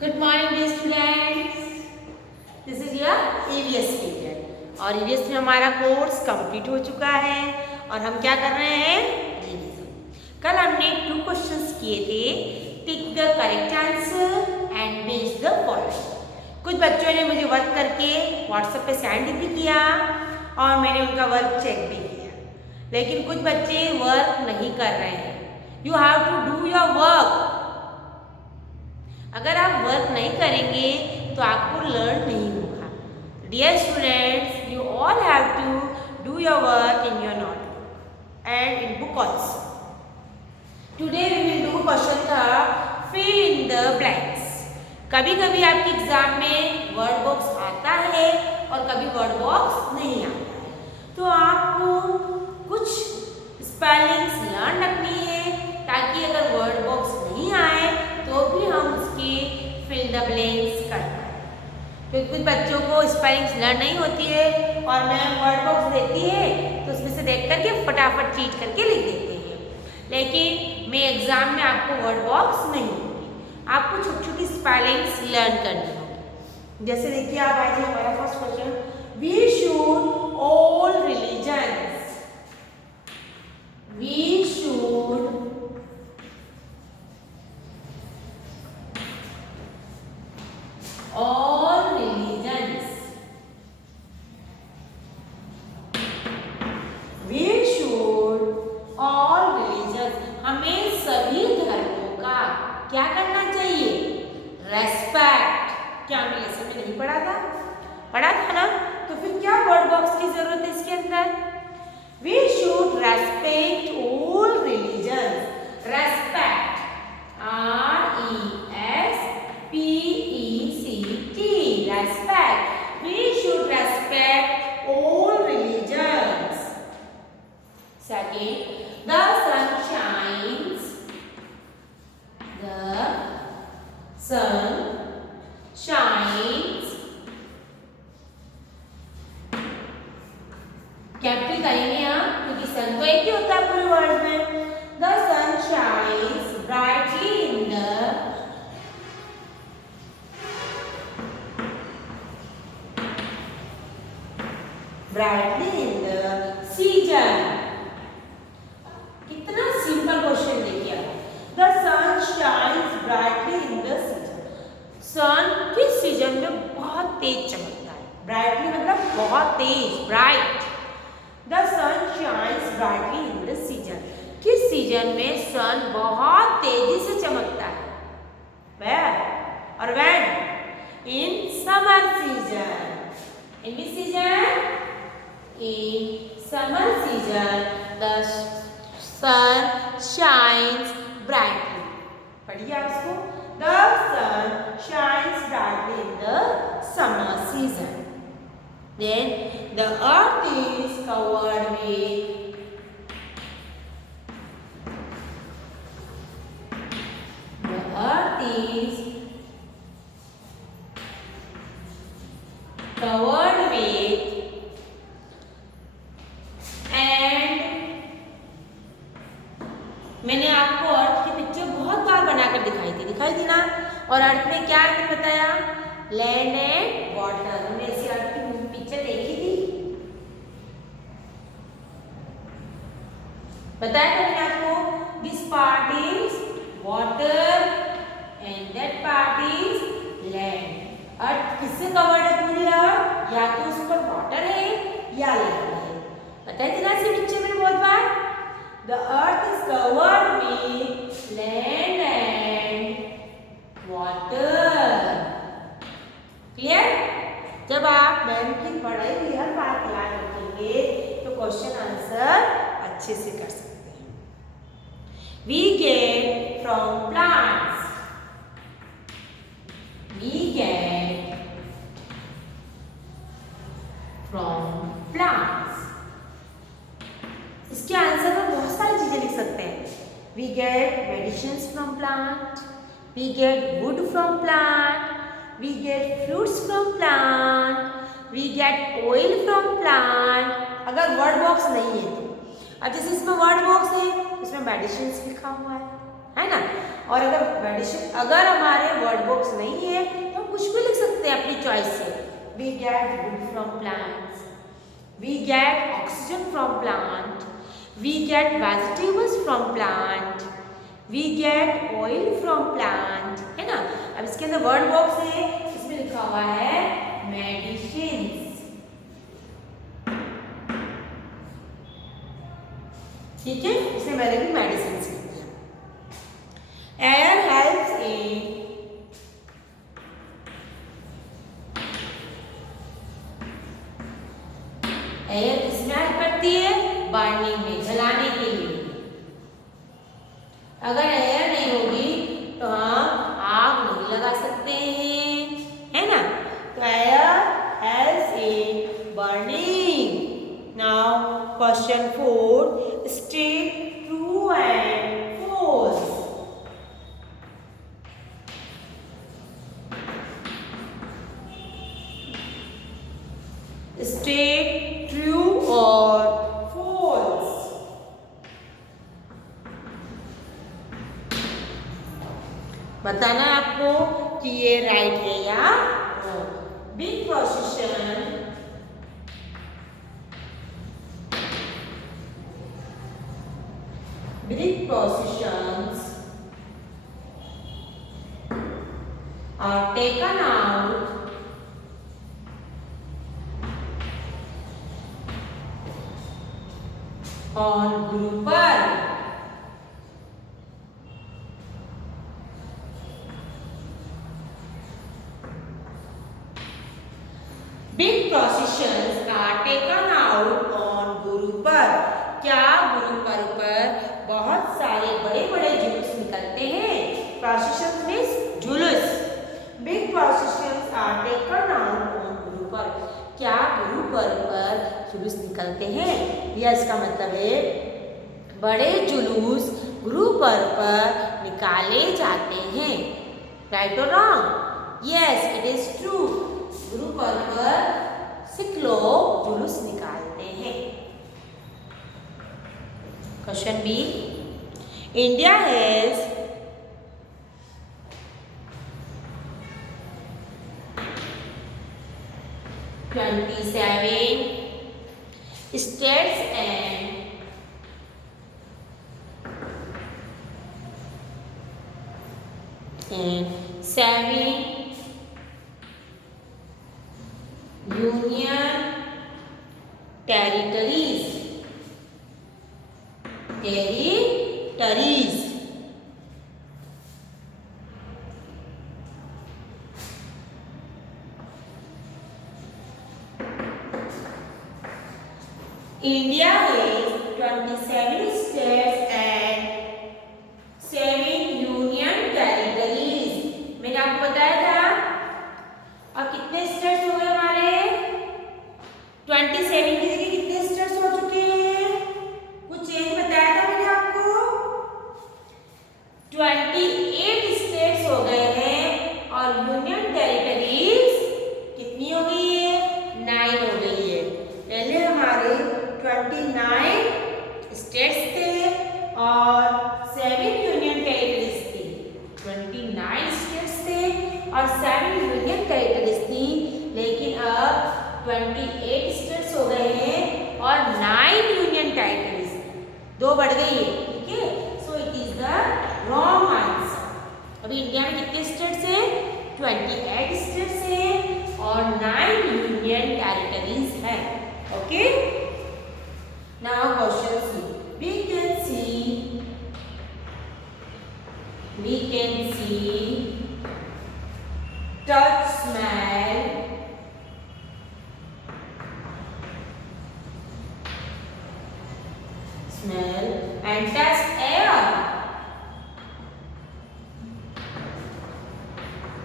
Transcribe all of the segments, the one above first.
Good morning dear students, this is your EVS teacher. और EVS में हमारा course complete हो चुका है और हम क्या कर रहे हैं, रिवीजन। कल हमने 2 क्वेश्चंस किए थे, tick the correct answer and match the following. कुछ बच्चों ने मुझे वर्क करके व्हाट्सएप पे सेंड भी किया और मैंने उनका वर्क चेक भी किया, लेकिन कुछ बच्चे वर्क नहीं कर रहे हैं। You have to do your work. अगर आप वर्क नहीं करेंगे तो आपको लर्न नहीं होगा। Dear students, you all have to do your work in your notebook and in book also. Today we will do question that fill in the blanks. कभी कभी आपके एग्जाम में वर्ड बॉक्स आता है और कभी वर्ड बॉक्स नहीं आता है, तो आपको कुछ स्पेलिंग्स लर्न रखनी है ताकि अगर वर्ड बॉक्स नहीं आए तो भी हम उसके फिल द ब्लैंक्स कर पाए। क्योंकि कुछ बच्चों को स्पेलिंग्स लर्न नहीं होती है और मैम वर्ड बॉक्स देती है तो उसमें से देख करके फटाफट चीट करके लिख देते हैं, लेकिन मैं एग्जाम में आपको वर्ड बॉक्स नहीं होगी, आपको छोटी छोटी स्पेलिंग्स लर्न करनी होगी। जैसे देखिए आप आज हमारा first question, we should all religions, we should all religions, we should all religions, हमें सभी धर्मों का क्या करना चाहिए, रेस्पेक्ट। क्या हमने लेसन में नहीं पढ़ा था? पढ़ा था ना? तो फिर क्या वर्ड बॉक्स की जरूरत है इसके अंदर? we should respect all religions, respect, R-E-S-P-E-C-T, respect. We should respect all religions. Second, the sun shines. The sun shines. Capital करेंगे यहाँ क्योंकि सन तो एक ही होता है पूरे वर्ड में। The sun shines brightly in the season. कितना सिंपल क्वेश्चन देखिए आप। The sun shines brightly in the season. सन किस सीजन में बहुत तेज चमकता है? ब्राइटली मतलब बहुत तेज, bright. The sun shines brightly in the season. किस सीजन में सन बहुत तेजी से चमकता है? Where? और when? In summer season. In which season? In summer season, the sun shines brightly. पढ़िए आप इसको। The sun shines brightly in the summer season. Then the earth is covered with and मैंने आपको अर्थ की पिक्चर बहुत बार बनाकर दिखाई थी ना। और अर्थ में क्या मैंने बताया, लैंड एंड वाटर। हमने इसी अर्थ की पिक्चर देखी थी, बताया था मैंने आपको। This part is water and that part is land. Earth किससे कवर्ड है पूरी अर्थ? या तो उस पर वाटर है या लैंड है। बताया थी ना इसी पिक्चर में बहुत बार। The earth is covered with land and water. Clear? जब आप मैम की पढ़ाई हुई हर बात याद रखेंगे तो क्वेश्चन आंसर अच्छे से कर सकते हैं। We get from plants. We get from plants. इसके आंसर में बहुत सारी चीजें लिख सकते हैं। We get medicines from plant. We get wood from plant. We get fruits from plant. We get oil from plant. अगर वर्ड बॉक्स नहीं है तो, अब जैसे इसमें वर्ड बॉक्स है, इसमें मेडिसिन्स लिखा हुआ है ना। और अगर हमारे वर्ड बॉक्स नहीं है तो हम कुछ भी लिख सकते हैं अपनी चॉइस से। We get wood from plants, we get oxygen from plant, we get vegetables from plant, we get oil from plant, है ना। अब इसके अंदर वर्ड बॉक्स है, इसमें लिखा हुआ है मेडिसिन। ठीक है, इसमें मैंने भी मेडिसिन लिख दिया। एयर हेल्प्स इन एयर किसमें हेल्प करती है? बर्निंग में, जलाने के लिए। अगर एयर नहीं होगी तो हम आग नहीं लगा सकते हैं, है ना। तो air helps in burning. Now question 4, state true and false. State true or false. बताना है आपको कि ये राइट है या wrong. Big position Big positions are taken out on grouper. Big processions are taken out on grouper. क्या गुरुपर पर बहुत सारे बड़े बड़े जुलूस निकलते हैं? प्रोसेशंस मीन्स जुलूस। Big processions are taken out on Gurpurab. क्या गुरुपर पर जुलूस निकलते हैं? या इसका मतलब है बड़े जुलूस गुरुपर पर निकाले जाते हैं। राइट और wrong? Yes, it is true. Gurpurab पर सिख लोग जुलूस निकालते हैं। Question B. India has 27 states and 7 union territories. India has 27 states and 7 union territories. मैंने आपको बताया था। अब कितने स्टेट्स हो गए हमारे? 27 की जगह कितने स्टेट्स हो चुके हैं? कुछ चेंज बताया था मैंने आपको। 28 स्टेट्स हो गए हैं और यूनियन टेरिटरीज कितनी हो गई है? 9 हो गई है। पहले हमारे 29 स्टेट्स थे और 7 यूनियन टेरिटरीज थी। 29 स्टेट्स थे और 7 यूनियन टेरिटरीज थी, लेकिन अब 28 स्टेट्स हो गए हैं और 9 यूनियन टेरिटरीज, 2 बढ़ गई है। ठीक है, so it is the wrong answer. अभी इंडिया में कितने स्टेट्स हैं? 28 स्टेट्स हैं और 9 यूनियन टेरिटरीज हैं। Okay, now question C. we can see touch, smell and taste air.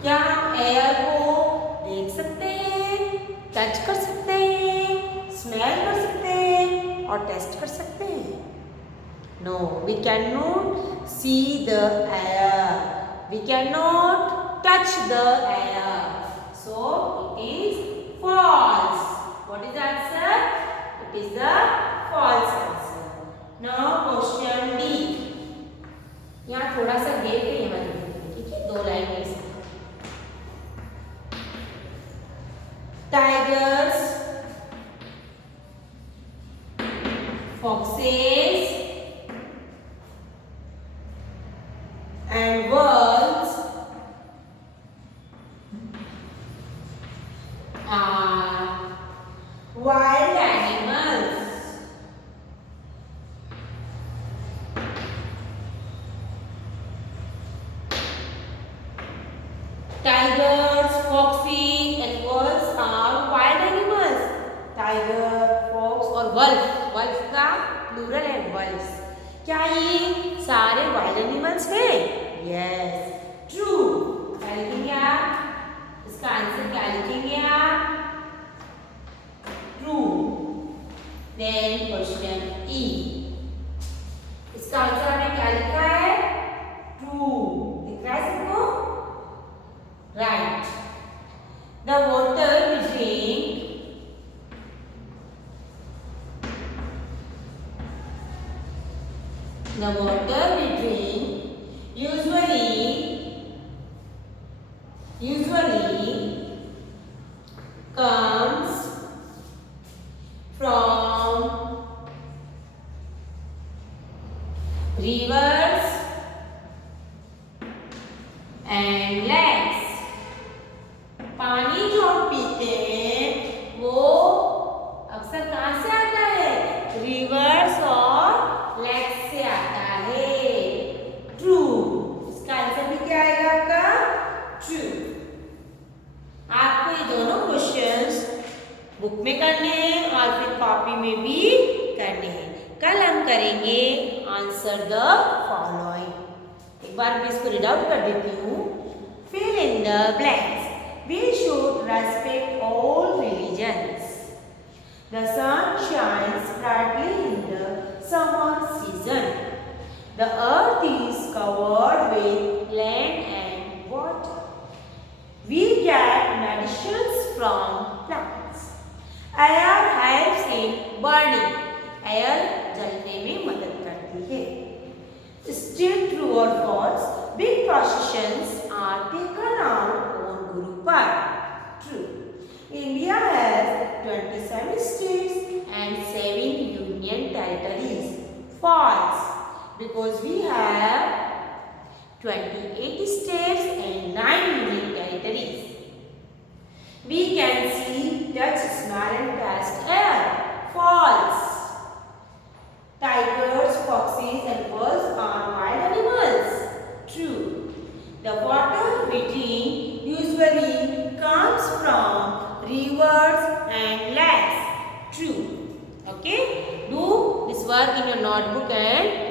क्या हम एयर को देख सकते हैं, टच कर सकते हैं, स्मेल कर सकते हैं और टेस्ट कर सकते हैं? No, we cannot see the air. We cannot touch the air. So it is false. What is the answer? It is the false answer. Now question D. यहाँ थोड़ा सा देख के यहाँ लिखेंगे, ठीक है, 2 लाइन में। Tigers, foxes and wolves are wild animals. Tigers, foxes and wolves are wild animals. Tiger, fox और wolf, wolf का प्लूरल है wolves. क्या ये सारे वाइल्ड एनिमल्स हैं? Yes, true. क्या लिखेंगे आप? इसका आंसर क्या लिखेंगे आप? ट्रू. देन क्वेश्चन ई. इसका आंसर आपने क्या लिखा है? ट्रू. दिख रहा है सबको? Right. The water we drink usually comes from rivers and lakes. पानी जो हम पीते हैं वो अक्सर कहाँ से आता है? रिवर्स और लेक्स से आता है. ट्रू. इसका आंसर भी क्या आएगा आपका? ट्रू. आपको ये दोनों क्वेश्चंस बुक में करने हैं और फिर कॉपी में भी करने हैं. कल हम करेंगे आंसर द फॉलोइंग. एक बार मैं इसको रीड आउट कर देती हूँ. Fill in the blanks. We should respect all religions. The sun shines brightly in the summer season. The earth is covered with land and water. We get medicines from plants. Air helps in burning. Air जलने में मदद करती है. Still true or false? Big processions are taken out on Guru Parv. True. India has 27 states and 7 union territories. False. Because we have 28 states and 9 union territories. We can see, touch, smell and taste air. False. Tigers, foxes and wolves are wild animals. True. The water we drink usually comes from rivers and lakes. True. Okay. Do this work in your notebook and